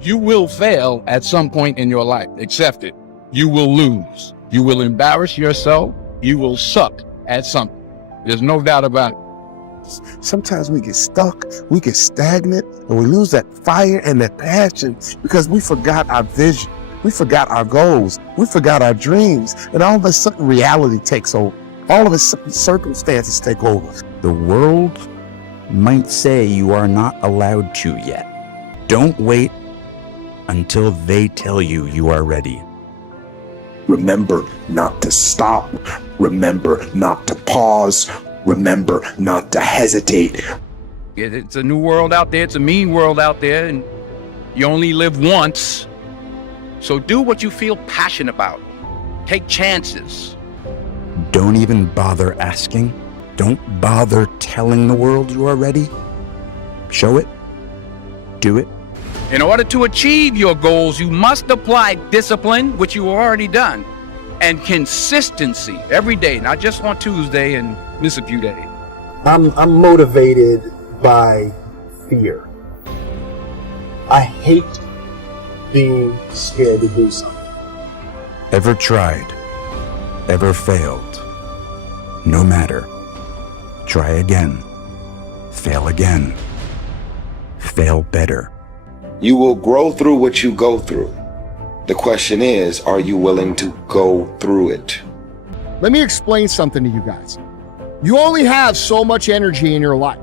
You will fail at some point in your life. Accept it. You will lose. You will embarrass yourself. You will suck at something. There's no doubt about it. Sometimes we get stuck, we get stagnant, and we lose that fire and that passion because we forgot our vision. We forgot our goals. We forgot our dreams. And all of a sudden, reality takes over. All of a sudden, circumstances take over. The world might say you are not allowed to yet. Don't wait until they tell you you are ready. Remember not to stop. Remember not to pause. Remember not to hesitate. It's a new world out there. It's a mean world out there, and you only live once. So do what you feel passionate about. Take chances. Don't even bother asking. Don't bother telling the world you are ready. Show it. Do it. In order to achieve your goals, you must apply discipline, which you already done, and consistency every day, not just on Tuesday and miss a few days. I'm motivated by fear. I hate being scared to do something. Ever tried? Ever failed? No matter. Try again. Fail again. Fail better. You will grow through what you go through. The question is, are you willing to go through it? Let me explain something to you guys. You only have so much energy in your life.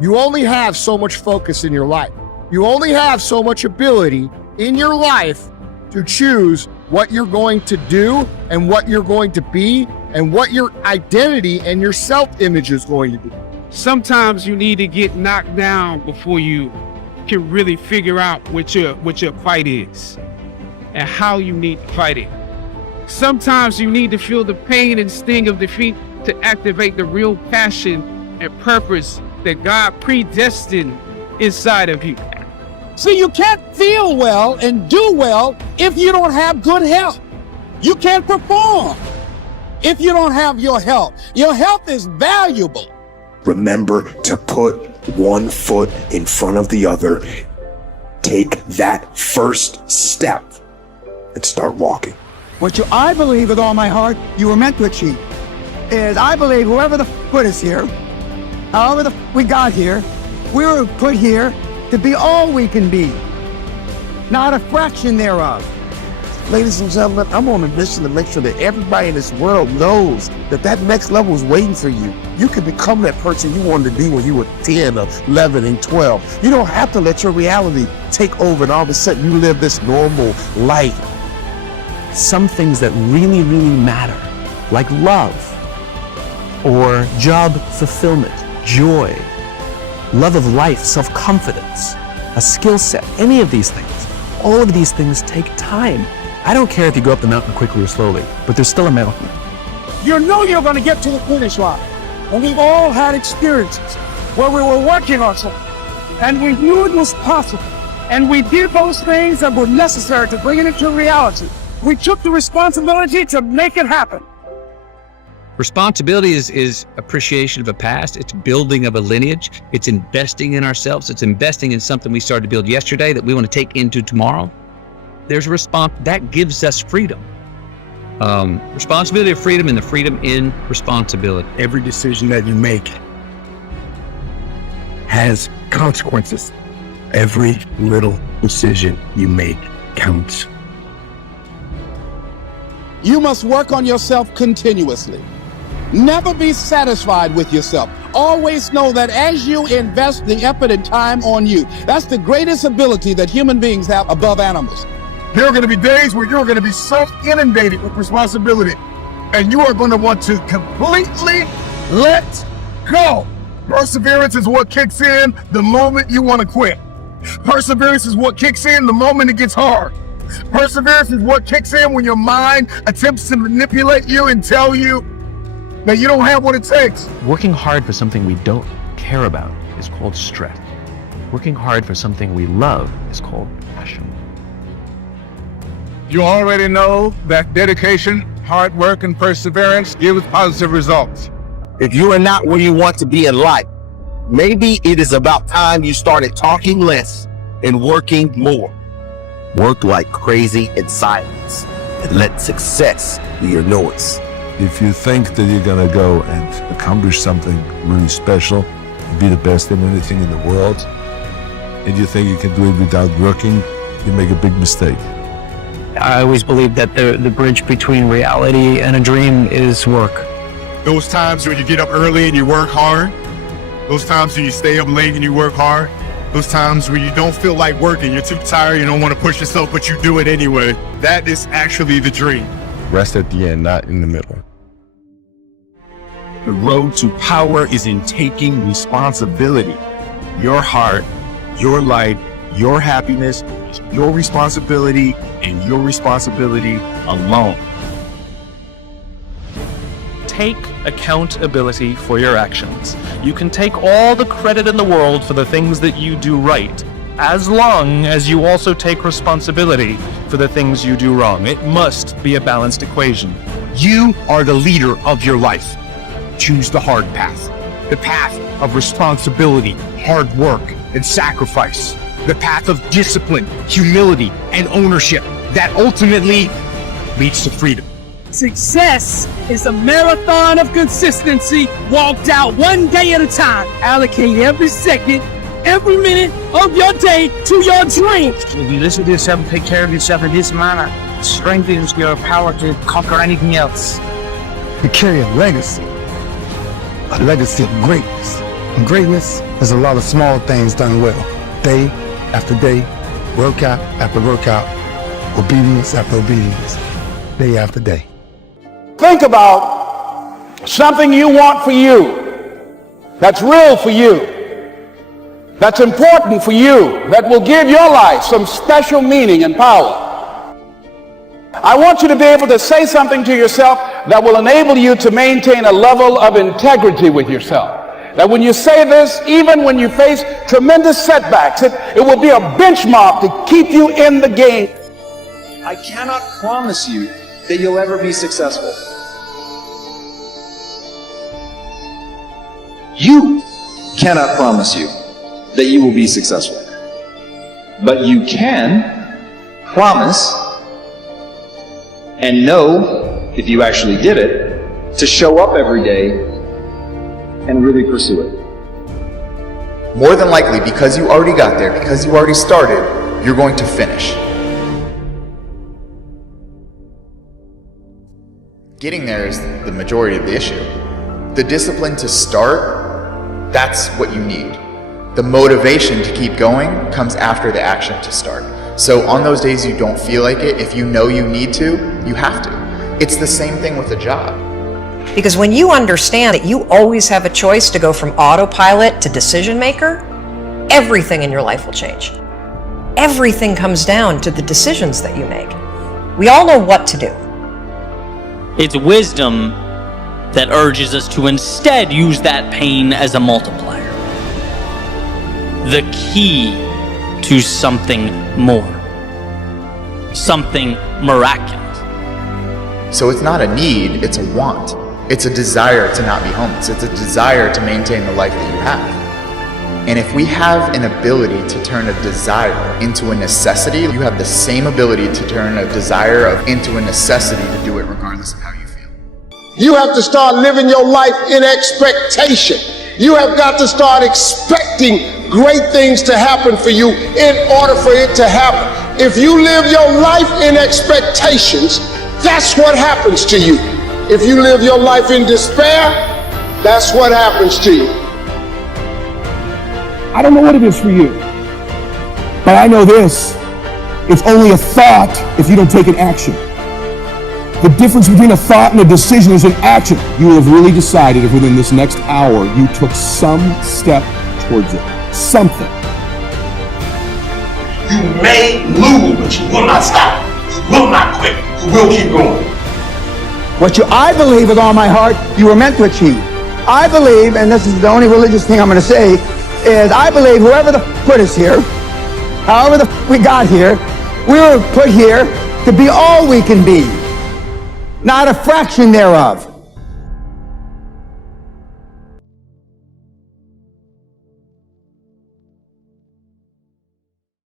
You only have so much focus in your life. You only have so much ability in your life to choose what you're going to do and what you're going to be and what your identity and your self-image is going to be. Sometimes you need to get knocked down before you can really figure out what your fight is and how you need to fight it. Sometimes you need to feel the pain and sting of defeat to activate the real passion and purpose that God predestined inside of you. See, you can't feel well and do well if you don't have good health. You can't perform if you don't have your health. Your health is valuable. Remember to put one foot in front of the other. Take that first step and start walking. I believe with all my heart you were meant to achieve is I believe whoever the put us here, however we got here, we were put here to be all we can be, not a fraction thereof. Ladies and gentlemen, I'm on a mission to make sure that everybody in this world knows that that next level is waiting for you. You can become that person you wanted to be when you were 10 or 11 and 12. You don't have to let your reality take over and all of a sudden you live this normal life. Some things that really, really matter, like love or job fulfillment, joy, love of life, self-confidence, a skill set, any of these things. All of these things take time. I don't care if you go up the mountain quickly or slowly, but there's still a mountain. You know you're going to get to the finish line. And we've all had experiences where we were working on something and we knew it was possible. And we did those things that were necessary to bring it into reality. We took the responsibility to make it happen. Responsibility is appreciation of a past. It's building of a lineage. It's investing in ourselves. It's investing in something we started to build yesterday that we want to take into tomorrow. There's a response that gives us freedom. Responsibility of freedom and the freedom in responsibility. Every decision that you make has consequences. Every little decision you make counts. You must work on yourself continuously. Never be satisfied with yourself. Always know that as you invest the effort and time on you, that's the greatest ability that human beings have above animals. There are going to be days where you're going to be so inundated with responsibility and you are going to want to completely let go. Perseverance is what kicks in the moment you want to quit. Perseverance is what kicks in the moment it gets hard. Perseverance is what kicks in when your mind attempts to manipulate you and tell you that you don't have what it takes. Working hard for something we don't care about is called stress. Working hard for something we love is called passion. You already know that dedication, hard work, and perseverance gives positive results. If you are not where you want to be in life, maybe it is about time you started talking less and working more. Work like crazy in silence and let success be your noise. If you think that you're gonna go and accomplish something really special and be the best in anything in the world, and you think you can do it without working, you make a big mistake. I always believe that the bridge between reality and a dream is work. Those times when you get up early and you work hard, those times when you stay up late and you work hard, those times when you don't feel like working, you're too tired, you don't want to push yourself, but you do it anyway. That is actually the dream. Rest at the end, not in the middle. The road to power is in taking responsibility. Your heart, your life, your happiness is your responsibility and your responsibility alone. Take accountability for your actions. You can take all the credit in the world for the things that you do right, as long as you also take responsibility for the things you do wrong. It must be a balanced equation. You are the leader of your life. Choose the hard path. The path of responsibility, hard work, and sacrifice. The path of discipline, humility, and ownership that ultimately leads to freedom. Success is a marathon of consistency walked out one day at a time. Allocate every second, every minute of your day to your dreams. If you listen to yourself and take care of yourself in this manner, it strengthens your power to conquer anything else. You carry a legacy of greatness. And greatness is a lot of small things done well. Day after day, workout after workout, obedience after obedience, day after day. Think about something you want for you, that's real for you, that's important for you, that will give your life some special meaning and power. I want you to be able to say something to yourself that will enable you to maintain a level of integrity with yourself. That when you say this, even when you face tremendous setbacks, it will be a benchmark to keep you in the game. I cannot promise you that you'll ever be successful. You cannot promise you that you will be successful. But you can promise and know, if you actually did it, to show up every day and really pursue it. More than likely, because you already got there, because you already started, you're going to finish. Getting there is the majority of the issue. The discipline to start, that's what you need. The motivation to keep going comes after the action to start. So on those days you don't feel like it, if you know you need to, you have to. It's the same thing with a job. Because when you understand that you always have a choice to go from autopilot to decision maker, everything in your life will change. Everything comes down to the decisions that you make. We all know what to do. It's wisdom that urges us to instead use that pain as a multiplier. The key to something more. Something miraculous. So it's not a need, it's a want. It's a desire to not be homeless. It's a desire to maintain the life that you have. And if we have an ability to turn a desire into a necessity, you have the same ability to turn a desire into a necessity to do it regardless of how you feel. You have to start living your life in expectation. You have got to start expecting great things to happen for you in order for it to happen. If you live your life in expectations, that's what happens to you. If you live your life in despair, that's what happens to you. I don't know what it is for you, but I know this. It's only a thought if you don't take an action. The difference between a thought and a decision is an action. You will have really decided if within this next hour you took some step towards it. Something. You may lose, but you will not stop. You will not quit. You will keep going. I believe with all my heart, you were meant to achieve. I believe, and this is the only religious thing I'm going to say, is I believe whoever put us here, however we got here, we were put here to be all we can be, not a fraction thereof.